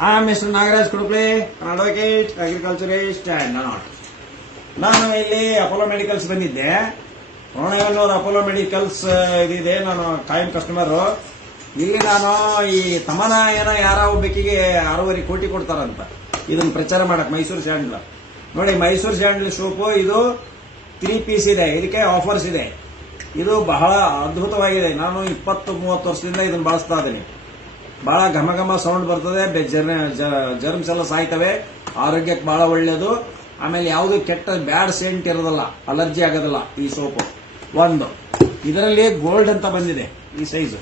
I am mister Nagaraj Kuduple advocate agriculturist and not ನಾನು ಇಲ್ಲಿ Apollo medicals ಬಂದಿದ್ದೆ. ರೋಣೆಯಲ್ಲೂರು Apollo medicals ಇದಿದೆ. ನಾನು ಕಾಯಂ ಕಸ್ಟಮರು ಇಲ್ಲಿ ನಾನು ಈ ತಮನ ಏನೋ ಯಾರ ಬೇಕಿಗೆ ಆರೂವರೆ ಕೋಟಿ ಕೊಡ್ತಾರಂತ. ಇದನ್ನ ಪ್ರಚಾರ ಮಾಡಕ್ ಮೈಸೂರು ಸ್ಯಾಂಡಲ್ ನೋಡಿ, ಮೈಸೂರು ಸ್ಯಾಂಡಲ್ ಸೋಪು ಇದು ತ್ರೀ ಪೀಸ್ ಇದೆ. ಇದಕ್ಕೆ ಆಫರ್ಸ್ ಇದೆ. ಇದು ಬಹಳ ಅದ್ಭುತವಾಗಿದೆ. ನಾನು ಇಪ್ಪತ್ತು ಮೂವತ್ತು ವರ್ಷದಿಂದ ಇದನ್ನ ಬಳಸ್ತಾ ಇದ್ದೀನಿ. ಬಹಳ ಘಮ ಘಮ ಸೌಂಡ್ ಬರ್ತದೆ ಜರ್ಮ್ಸ್ ಎಲ್ಲ ಸಾಯ್ತವೆ, ಆರೋಗ್ಯಕ್ಕೆ ಬಹಳ ಒಳ್ಳೆಯದು ಆಮೇಲೆ ಯಾವುದು ಕೆಟ್ಟ ಬ್ಯಾಡ್ ಸೆಂಟ್ ಇರೋದಿಲ್ಲ ಅಲರ್ಜಿ ಆಗೋದಿಲ್ಲ, ಈ ಸೋಪು. ಒಂದು, ಇದರಲ್ಲಿ ಗೋಲ್ಡ್ ಅಂತ ಬಂದಿದೆ, ಈ ಸೈಜ್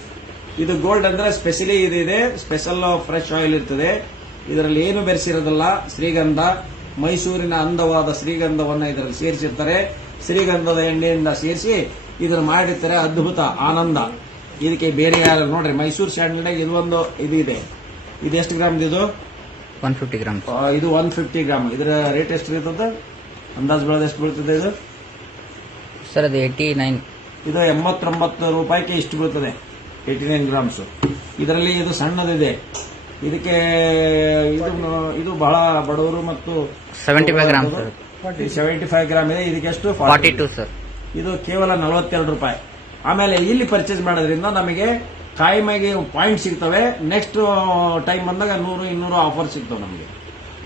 ಇದು ಗೋಲ್ಡ್ ಅಂದ್ರೆ ಸ್ಪೆಷಲಿ ಇದಿದೆ ಸ್ಪೆಷಲ್ ಫ್ರೆಶ್ ಆಯಿಲ್ ಇರ್ತದೆ. ಇದರಲ್ಲಿ ಏನು ಬೆರೆಸಿರೋದಿಲ್ಲ, ಶ್ರೀಗಂಧ, ಮೈಸೂರಿನ ಅಂದವಾದ ಶ್ರೀಗಂಧವನ್ನು ಇದರಲ್ಲಿ ಸೇರಿಸಿರ್ತಾರೆ. ಶ್ರೀಗಂಧದ ಎಣ್ಣೆಯಿಂದ ಸೇರಿಸಿ ಇದನ್ನು ಮಾಡಿರ್ತಾರೆ ಅದ್ಭುತ, ಆನಂದ. ಇದಕ್ಕೆ ಬೇರೆ ಯಾರು ನೋಡ್ರಿ ಮೈಸೂರು ಸ್ಯಾಂಡಲ್ನಾಗ ಇದು ಒಂದು ಇದು ಇದೆ. ಇದು ಎಷ್ಟು ಗ್ರಾಮ್ ಇದು? ಒನ್ ಫಿಫ್ಟಿ ಗ್ರಾಮ್ ಇದು ಒನ್ ಫಿಫ್ಟಿ ಗ್ರಾಮ್ ಇದರ ರೇಟ್ ಎಷ್ಟು ಇರ್ತದೆ? ಅಂದಾಜು ಬೆಳೆದ ಎಷ್ಟು ಬೀಳ್ತದೆ ಇದು? ಸರ್ ಅದು ಏಯ್ಟಿ ನೈನ್ ಇದು ಎಂಬತ್ತೊಂಬತ್ತು ರೂಪಾಯಿಗೆ ಇಷ್ಟು ಬೀಳ್ತದೆ ಏಯ್ಟಿ ನೈನ್ ಗ್ರಾಮ್ಸ್ ಇದರಲ್ಲಿ ಇದು ಸಣ್ಣದಿದೆ. ಇದಕ್ಕೆ ಇದು ಇದು ಬಹಳ ಬಡವರು ಮತ್ತು seventy five gram seventy five gram ಇದೆ. ಇದಕ್ಕೆ ಎಷ್ಟು? ಫಾರ್ಟಿ ಟು ಸರ್ ಇದು ಕೇವಲ ನಲವತ್ತೆರಡು ರೂಪಾಯಿ. ಆಮೇಲೆ ಇಲ್ಲಿ ಪರ್ಚೇಸ್ ಮಾಡೋದ್ರಿಂದ ನಮಗೆ ಕಾಯಿಮೆಗೆ ಪಾಯಿಂಟ್ ಸಿಗ್ತವೆ. ನೆಕ್ಸ್ಟ್ ಟೈಮ್ ಬಂದಾಗ ನೂರು, ಇನ್ನೂರು ಆಫರ್ ಸಿಗ್ತವೆ ನಮಗೆ.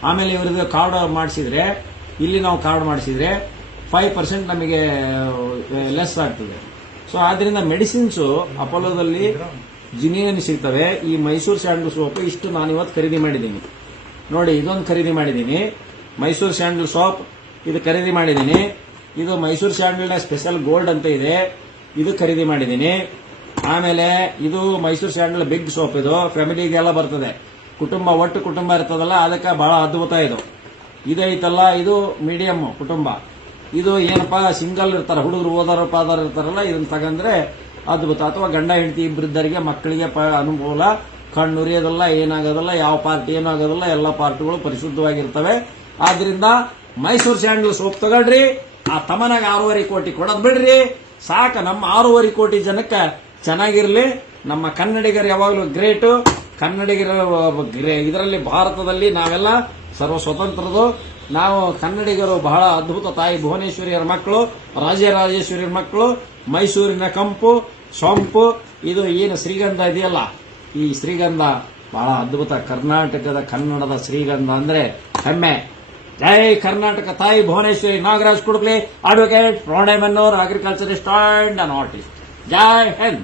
ಆಮೇಲೆ ಇವ್ರದ್ದು ಕಾರ್ಡ್ ಮಾಡಿಸಿದ್ರೆ, ಇಲ್ಲಿ ನಾವು ಕಾರ್ಡ್ ಮಾಡಿಸಿದ್ರೆ ಫೈವ್ ಪರ್ಸೆಂಟ್ ನಮಗೆ ಲೆಸ್ ಆಗ್ತದೆ. ಸೊ ಆದ್ರಿಂದ ಮೆಡಿಸಿನ್ಸು ಅಪೋಲೋದಲ್ಲಿ ಜಿನಿಯನ್ ಸಿಗ್ತವೆ. ಈ ಮೈಸೂರು ಸ್ಯಾಂಡಲ್ ಸೋಪ್ ಇಷ್ಟು ನಾನು ಇವತ್ತು ಖರೀದಿ ಮಾಡಿದ್ದೀನಿ. ನೋಡಿ, ಇದೊಂದು ಖರೀದಿ ಮಾಡಿದ್ದೀನಿ. ಮೈಸೂರು ಸ್ಯಾಂಡಲ್ ಸೋಪ್ ಇದು ಖರೀದಿ ಮಾಡಿದ್ದೀನಿ. ಇದು ಮೈಸೂರು ಸ್ಯಾಂಡಲ್ನ ಸ್ಪೆಷಲ್ ಗೋಲ್ಡ್ ಅಂತ ಇದೆ. ಇದು ಖರೀದಿ ಮಾಡಿದ್ದೀನಿ. ಆಮೇಲೆ ಇದು ಮೈಸೂರು ಸ್ಯಾಂಡಲ್ ಬಿಗ್ ಸೋಪ್ ಇದು. ಫ್ಯಾಮಿಲಿಗೆಲ್ಲ ಬರ್ತದೆ. ಕುಟುಂಬ, ಒಟ್ಟು ಕುಟುಂಬ ಇರ್ತದಲ್ಲ, ಅದಕ್ಕೆ ಬಹಳ ಅದ್ಭುತ ಇದು. ಇದೈತಲ್ಲ ಇದು ಮೀಡಿಯಂ ಕುಟುಂಬ. ಇದು ಏನಪ್ಪಾ ಸಿಂಗಲ್ ಇರ್ತಾರೆ, ಹುಡುಗರು ಓದಾರ, ಪಾದಾರ ಇರ್ತಾರಲ್ಲ, ಇದನ್ನ ತಗಂದ್ರೆ ಅದ್ಭುತ. ಅಥವಾ ಗಂಡ, ಹೆಂಡತಿ ಇಬ್ಬರಿದ್ದರಿಗೆ ಮಕ್ಕಳಿಗೆ ಅನುಕೂಲ. ಕಣ್ಣು ಉರಿಯೋದಲ್ಲ, ಏನಾಗೋದಿಲ್ಲ, ಯಾವ ಪಾರ್ಟಿ ಏನಾಗೋದಿಲ್ಲ ಎಲ್ಲ ಪಾರ್ಟಿಗಳು ಪರಿಶುದ್ಧವಾಗಿರ್ತವೆ. ಆದ್ರಿಂದ ಮೈಸೂರು ಸ್ಯಾಂಡಲ್ ಸೋಪ್ ತಗೊಳ್ರಿ. ಆ ತಮನಾಗ ಆರೂವರೆ ಕೋಟಿ ಕೊಡೋದ್ ಬಿಡ್ರಿ. ಸಾಕ ನಮ್ಮ ಆರೂವರೆ ಕೋಟಿ ಜನಕ್ಕೆ ಚೆನ್ನಾಗಿರಲಿ. ನಮ್ಮ ಕನ್ನಡಿಗರು ಯಾವಾಗಲೂ ಗ್ರೇಟು. ಕನ್ನಡಿಗರ ಇದರಲ್ಲಿ ಭಾರತದಲ್ಲಿ ನಾವೆಲ್ಲ ಸರ್ವ ಸ್ವತಂತ್ರದು ನಾವು ಕನ್ನಡಿಗರು ಬಹಳ ಅದ್ಭುತ ತಾಯಿ ಭುವನೇಶ್ವರಿಯರ ಮಕ್ಕಳು, ರಾಜರಾಜೇಶ್ವರಿಯರ ಮಕ್ಕಳು, ಮೈಸೂರಿನ ಕಂಪು, ಸೊಂಪು. ಇದು ಏನು ಶ್ರೀಗಂಧ ಇದೆಯಲ್ಲ? ಈ ಶ್ರೀಗಂಧ ಬಹಳ ಅದ್ಭುತ ಕರ್ನಾಟಕದ ಕನ್ನಡದ ಶ್ರೀಗಂಧ ಅಂದ್ರೆ ಹೆಮ್ಮೆ. ಜೈ ಕರ್ನಾಟಕ ತಾಯಿ Bhuvaneshwari Nagaraj Kudukli advocate Ronemannur agriculturist and an artist Jai Hind.